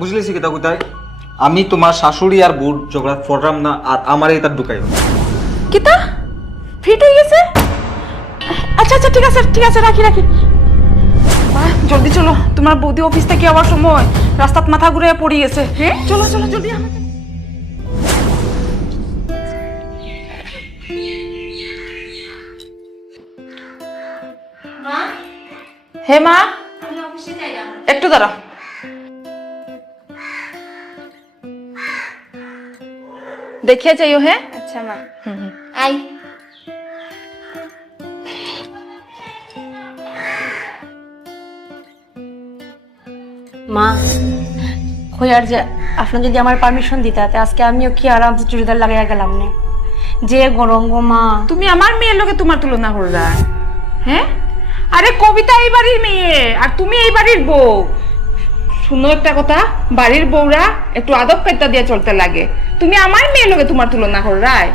বুঝলি শিখিতা কোথায়? আমি তোমার শাশুড়ি আর বোর ঝগড়া ফোরাম না আর আমার এটা ঢুকাই কিতা? ফিট হয়ে গেছে? আচ্ছা আচ্ছা ঠিক আছে ঠিক আছে রাখি রাখি। মা জলদি চলো তোমার বৌদি অফিস থেকে আবার সময়। রাস্তাত মাথা ঘুরে পড়ে গেছে। হ্যাঁ চলো চলো জলদি হে মা? একটু দাঁড়া দেখিয়ে যাইও হ্যাঁ? আচ্ছা মা। আই। মা কই আর যে আপনার যদি আমার পারমিশন দিতে হাতে আজকে আমিও কি আরামসে চুড়িদার লাগাইয়া গেলাম না? যে গরম গো মা। তুমি আমার মেয়ের লোকে তোমার তুলনা করলা হ্যাঁ? আরে কবিতা এই বাড়ির মেয়ে আর তুমি এই বাড়ির বউ। শুনো একটা কথা, বাড়ির বউরা একটু আদব কায়দা দিয়ে চলতে লাগে। তুমি আমার মেয়ের লোকে তোমার তুলনা কর, রায়।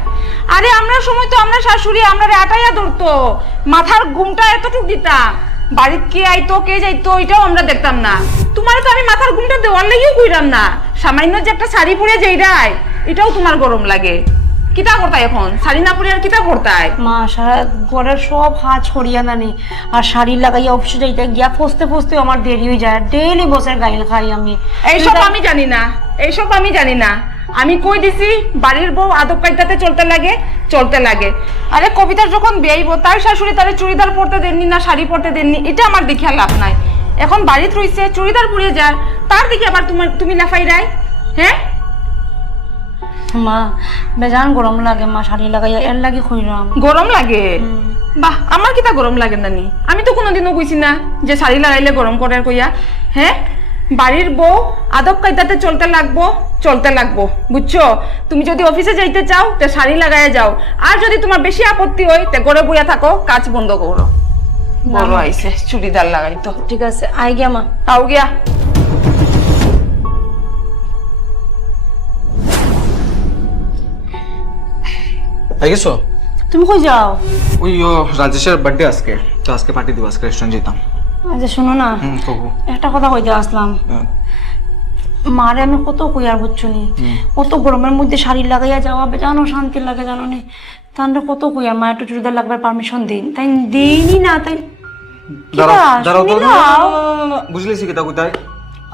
আরে আমরা সময় তো আমরা শাশুড়ি, আমরা আটাইয়া ধরতো। মাথার ঘুমটা এতটুক দিতাম। বাড়ির কে আইতো, কে যাইতো, এটাও আমরা দেখতাম না। তোমার তো আমি মাথার ঘুমটা দেওয়ার লাগেও কইরাম না। সামান্য যে একটা শাড়ি পরে যাই, রায়, এটাও তোমার গরম লাগে। কিতা করতাই এখন? শাড়ি না পরে আর কিতা করতাই? মা সারা ঘরের সব হাত ছড়িয়া নানি। আর শাড়ি লাগাইয়া অফিসে যাইতে গিয়া ফসতে ফসতে আমার দেরি হয়ে যায়। ডেইলি বসে গাইল খাই আমি। এইসব আমি জানি না। এইসব আমি জানি না। আমি কই দিছি বাড়ির বউ আদব কায়দাতে চলতে লাগে চলতে লাগে। আরে কবিতার যখন বেয়াইব তার শাশুড়ি তারে চুড়িদার পরতে দেননি না শাড়ি পরতে দেননি এটা আমার দেখিয়া লাভ নাই। এখন বাড়িতে রইছে চুড়িদার পরে যায় তার দিকে আবার তোমার তুমি লাফাই রাই হ্যাঁ? মা বেজান গরম লাগে মা শাড়ি লাগাইয়া এর লাগি খুঁজলাম গরম লাগে? বাহ আমার কিতা গরম লাগে নানি? আমি তো কোনোদিনও কইছি না যে শাড়ি লাগাইলে গরম করে কইয়া। হ্যাঁ বাড়ির বউ আদব কায়দাতে চলতে লাগবো চলতে লাগবো। বুঝছ? তুমি যদি অফিসে যাইতে চাও তে শাড়ি লাগাইয়া যাও। আর যদি তোমার বেশি আপত্তি হয় তে ঘরে বইয়া থাকো কাজ বন্ধ করো বড় আইছে চুড়িদার লাগাই তো। ঠিক আছে আই গিয়া মা। তাও গিয়া। গেছো তুমি কই যাও? ওই রাজেশের বার্থডে আজকে। তো আজকে পার্টি দিব আজকে রেস্টুরেন্ট যেতাম। আচ্ছা শোনো না। একটা কথা কইতে আসলাম। মারে আমি কত কই আর বুঝছ নি? কত গরমের মধ্যে শাড়ি লাগাইয়া যাওয়া জানো শান্তি লাগে জানো নি? তাহলে কত মা একটু চুড়িদার লাগবার পারমিশন দিন। তাই দেইনি না তাই দাঁড়াও কিরা, দাঁড়াও শুনি দাঁড়াও, নাও। না, না, না, না, না, বুঝলি কোথায়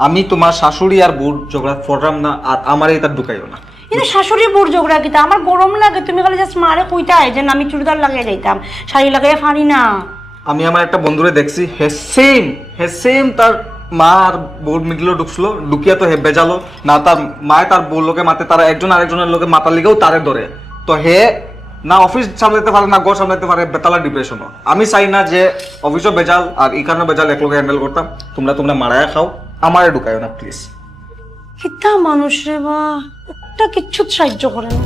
আমি তোমার শাশুড়ি আর বুট ঝগড়া ফোরাম না আর আমার এটা ঢুকাইও না। কিন্তু শাশুড়ি ঝগড়া কিতা আমার গরম লাগে তুমি খালি জাস্ট মারে কইতাই যে আমি চুড়িদার লাগাই যাইতাম শাড়ি লাগাইয়া পারি না। আমি আমার একটা বন্ধুরে দেখছি হে সেম হে সেম তার মা আর বোর মিডলে ঢুকছিল ঢুকিয়া তো হে বেজালো না তার মায় তার বোর লোকে মাতে তারা একজন আরেকজনের লোকে মাতার লিগেও তারে ধরে। তো হে না অফিস সামলাতে পারে না ঘর সামলাতে পারে বেতালা ডিপ্রেশন আমি চাই না যে অফিসও বেজাল আর এখানেও বেজাল এক লোকে হ্যান্ডেল করতাম তোমরা তোমরা মারায়া খাও আমারে ঢুকায়ও না প্লিজ কিতা মানুষ রে বা একটা কিচ্ছু সাহায্য করে না।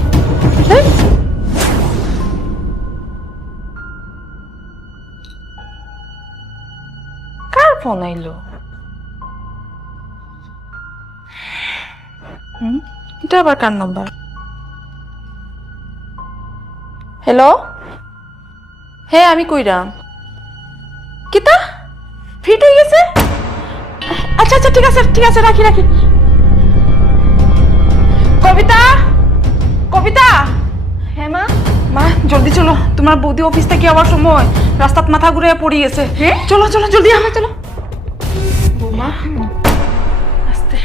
কার ফোন আইলো? এটা আবার কার নাম্বার? হ্যালো? হ্যাঁ আমি কইরাম কিতা? ফিট হয়ে গেছে? আচ্ছা আচ্ছা ঠিক আছে ঠিক আছে, রাখি রাখি। কবিতা? কবিতা? হ্যাঁ মা? মা জলদি চলো। তোমার বৌদি অফিস থেকে আবার সময়। রাস্তাত মাথা ঘুরে পড়ে গেছে। হ্যাঁ? চলো চলো জলদি আমরা চলো। বৌমা। আস্তে।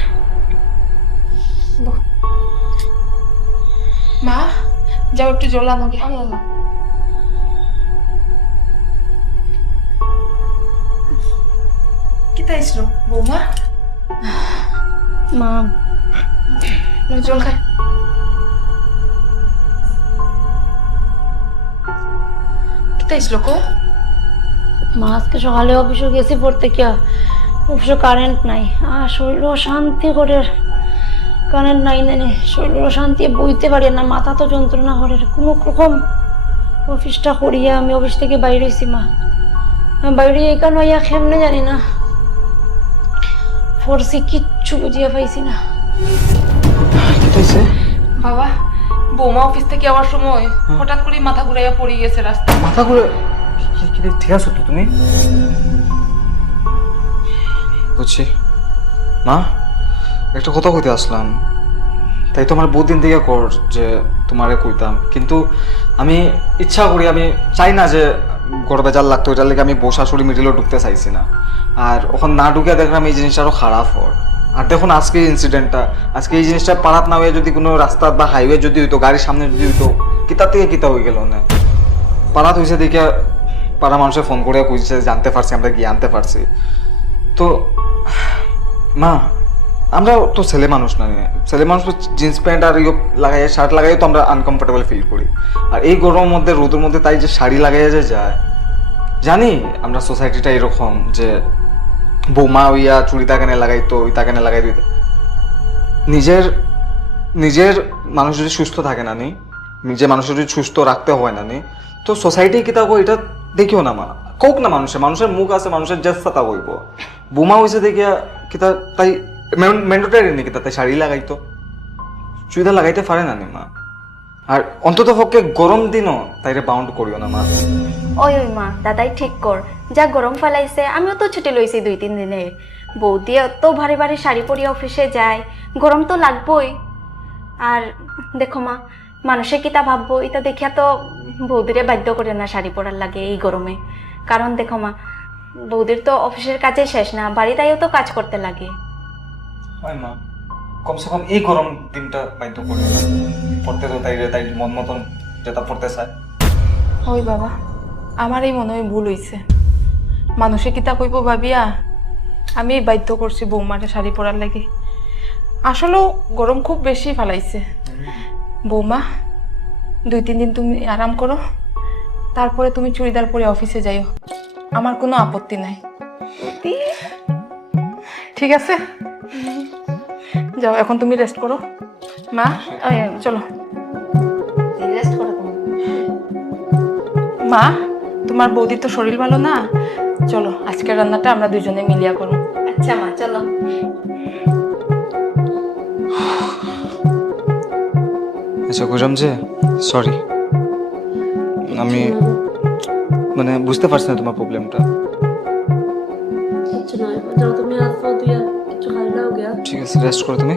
মা যাও একটু জল গে। কি তাইছিল বৌমা? মা নাও জল কি মা সকালে অফিসে গেছি পড়তে কি অফিসে কারেন্ট নাই আর শরীর শান্তি করে কারেন্ট নাই নেনে শরীর শান্তি বইতে পারি না মাথা তো যন্ত্রণা করে কোনো রকম অফিসটা করিয়া আমি অফিস থেকে বাইরে হয়েছি মা বাইরে এখানে হইয়া কেমনে জানি না ফোরসি কিচ্ছু বুঝিয়া পাইছি না বাবা বৌমা অফিস থেকে আবার সময়। হঠাৎ করে মাথা ঘুরাইয়া পড়ে গেছে রাস্তা মাথা ঘুরে ঠিক আছো তো তুমি? বুঝছি। মা একটা কথা কইতে আসলাম। তাই তোমার বহুদিন থেকে কর যে তোমারে কইতাম। কিন্তু আমি ইচ্ছা করি আমি চাই না যে গড় বেজাল লাগতো এটার লেগে আমি বসা শাশুড়ি মিডিলেও ঢুকতে চাইছি না। আর ওখানে না ঢুকে দেখলাম এই জিনিসটা আরও খারাপ হর আর দেখুন আজকে ইনসিডেন্টটা আজকে এই জিনিসটা পাড়াত না হয়ে যদি কোনো রাস্তা বা হাইওয়ে যদি হইতো, গাড়ির সামনে যদি হইতো, কিতা থেকে কিতা হয়ে গেল না? পাড়াত হয়েছে দেখে পাড়া মানুষের ফোন করে কইছে, জানতে পারছি, আমরা গিয়ে আনতে পারছি। তো, মা, আমরা তো ছেলে মানুষ না ছেলে মানুষ তো জিন্স প্যান্ট আর ইয়ে লাগাই শার্ট লাগাই তো আমরা আনকমফোর্টেবল ফিল করি। আর এই গরমের মধ্যে, রোদের মধ্যে তাই যে শাড়ি লাগাইয়া যে যায়। জানি, আমরা সোসাইটিটা এরকম যে বৌমা হইয়া চুড়ি তাকানে লাগাইতো, ওই তাকানে লাগাই দিত নিজের নিজের মানুষ যদি সুস্থ থাকে না নি, নিজে মানুষের যদি সুস্থ রাখতে হয় না নি, তো সোসাইটি কি তাকো এটা দেখিও না মা কোক না মানুষের মানুষের মুখ আছে, মানুষের জেস্তা তা কইব। বোমা হয়েছে দেখিয়া কিতা তাই ম্যান্ডেটারি নি কিতা, তাই শাড়ি লাগাইতো। চুড়িদার লাগাইতে পারে না নি মা। আর অন্তত পক্ষে গরম দিনও তাইরে বাউন্ড করিও না মা। ওই ওই মা দাদাই ঠিক কর যা গরম ফেলাইছে আমিও তো ছুটি লইছি দুই তিন দিনে বৌদি তো ভারী ভারী শাড়ি পরি অফিসে যায় গরম তো লাগবই। আর দেখো মা মানুষে কিতা ভাববো এটা দেখিয়া তো বৌদিরে বাধ্য করে না শাড়ি পরার লাগে এই গরমে। কারণ দেখো মা বৌদির তো অফিসের কাজে শেষ না বাড়িতেও তো কাজ করতে লাগে। হয় মা কমসে কম এই গরম দিনটা বাধ্য করিও না পড়তে তো তাই তাই মন মতন যেটা পড়তে চায়। ওই বাবা। আমার এই মনে হয় ভুল হইছে। মানুষে কিতা কইব ভাবিয়া? আমি বাধ্য করছি বৌমারে শাড়ি পরার লাগে। আসলেও গরম খুব বেশি ফালাইছে। বৌমা দুই তিন দিন তুমি আরাম করো। তারপরে তুমি চুড়িদার পরে অফিসে যাইও। আমার কোনো আপত্তি নাই। ঠিক আছে। যাও এখন তুমি রেস্ট করো। মা চলো। রেস্ট করো মা? তোমার বৌদির তো শরীর ভালো না? চলো আজকের রান্নাটা আমরা দুজনে মিলিয়া করো আচ্ছা মা চলো। আচ্ছা যে সরি আমি মানে বুঝতে পারছি না তোমার প্রবলেমটা ঠিক আছে রেস্ট করো তুমি।